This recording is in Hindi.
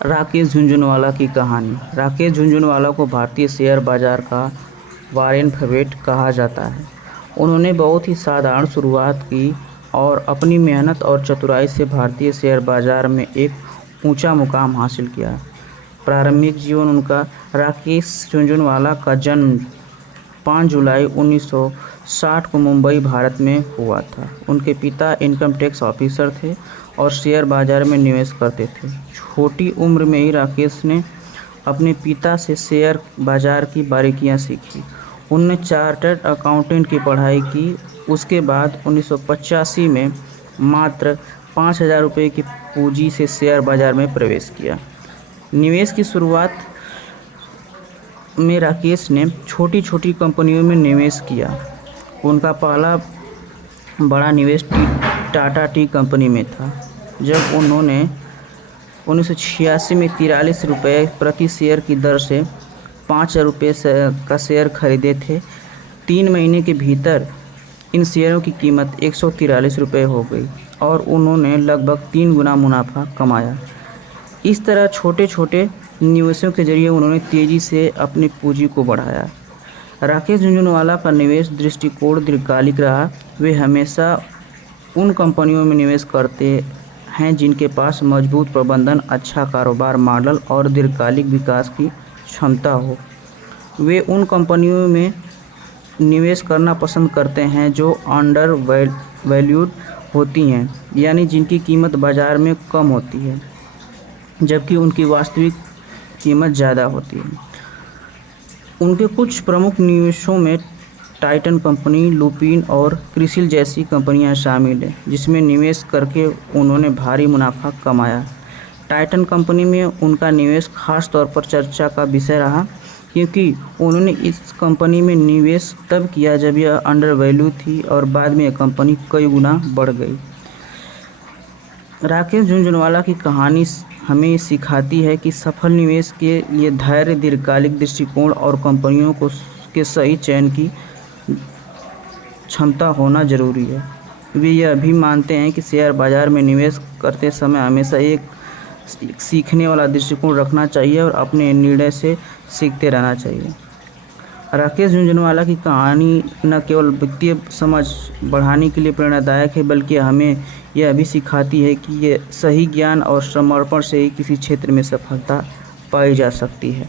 राकेश झुनझुनवाला की कहानी। राकेश झुनझुनवाला को भारतीय शेयर बाजार का वॉरेन बफेट कहा जाता है। उन्होंने बहुत ही साधारण शुरुआत की और अपनी मेहनत और चतुराई से भारतीय शेयर बाजार में एक ऊंचा मुकाम हासिल किया। प्रारंभिक जीवन उनका। राकेश झुनझुनवाला का जन्म 5 जुलाई 1960 को मुंबई, भारत में हुआ था। उनके पिता इनकम टैक्स ऑफिसर थे और शेयर बाजार में निवेश करते थे। छोटी उम्र में ही राकेश ने अपने पिता से शेयर बाजार की बारीकियां सीखी। उन्होंने चार्टर्ड अकाउंटेंट की पढ़ाई की। उसके बाद 1985 में मात्र 5,000 रुपये की पूंजी से शेयर बाजार में प्रवेश किया। निवेश की शुरुआत में राकेश ने छोटी छोटी कंपनियों में निवेश किया। उनका पहला बड़ा निवेश टाटा टी कंपनी में था, जब उन्होंने 1986 में 43 रुपये प्रति शेयर की दर से 5,000 रुपये का शेयर खरीदे थे। 3 महीने के भीतर इन शेयरों की कीमत 143 रुपये हो गई और उन्होंने लगभग 3 गुना मुनाफा कमाया। इस तरह छोटे छोटे निवेशों के जरिए उन्होंने तेज़ी से अपनी पूंजी को बढ़ाया। राकेश झुनझुनवाला का निवेश दृष्टिकोण दीर्घकालिक रहा। वे हमेशा उन कंपनियों में निवेश करते हैं जिनके पास मजबूत प्रबंधन, अच्छा कारोबार मॉडल और दीर्घकालिक विकास की क्षमता हो। वे उन कंपनियों में निवेश करना पसंद करते हैं जो अंडर वैल्यूड होती हैं, यानी जिनकी कीमत बाजार में कम होती है जबकि उनकी वास्तविक कीमत ज़्यादा होती है। उनके कुछ प्रमुख निवेशों में टाइटन कंपनी, लुपिन और क्रिसिल जैसी कंपनियां शामिल हैं, जिसमें निवेश करके उन्होंने भारी मुनाफा कमाया। टाइटन कंपनी में उनका निवेश खास तौर पर चर्चा का विषय रहा, क्योंकि उन्होंने इस कंपनी में निवेश तब किया जब यह अंडर वैल्यू थी और बाद में यह कंपनी कई गुना बढ़ गई। राकेश झुनझुनवाला की कहानी हमें सिखाती है कि सफल निवेश के लिए धैर्य, दीर्घकालिक दृष्टिकोण और कंपनियों के सही चयन की क्षमता होना जरूरी है। वे यह भी मानते हैं कि शेयर बाजार में निवेश करते समय हमेशा एक सीखने वाला दृष्टिकोण रखना चाहिए और अपने निर्णय से सीखते रहना चाहिए। राकेश झुनझुनवाला की कहानी न केवल वित्तीय समझ बढ़ाने के लिए प्रेरणादायक है, बल्कि हमें यह भी सिखाती है कि ये सही ज्ञान और समर्पण से ही किसी क्षेत्र में सफलता पाई जा सकती है।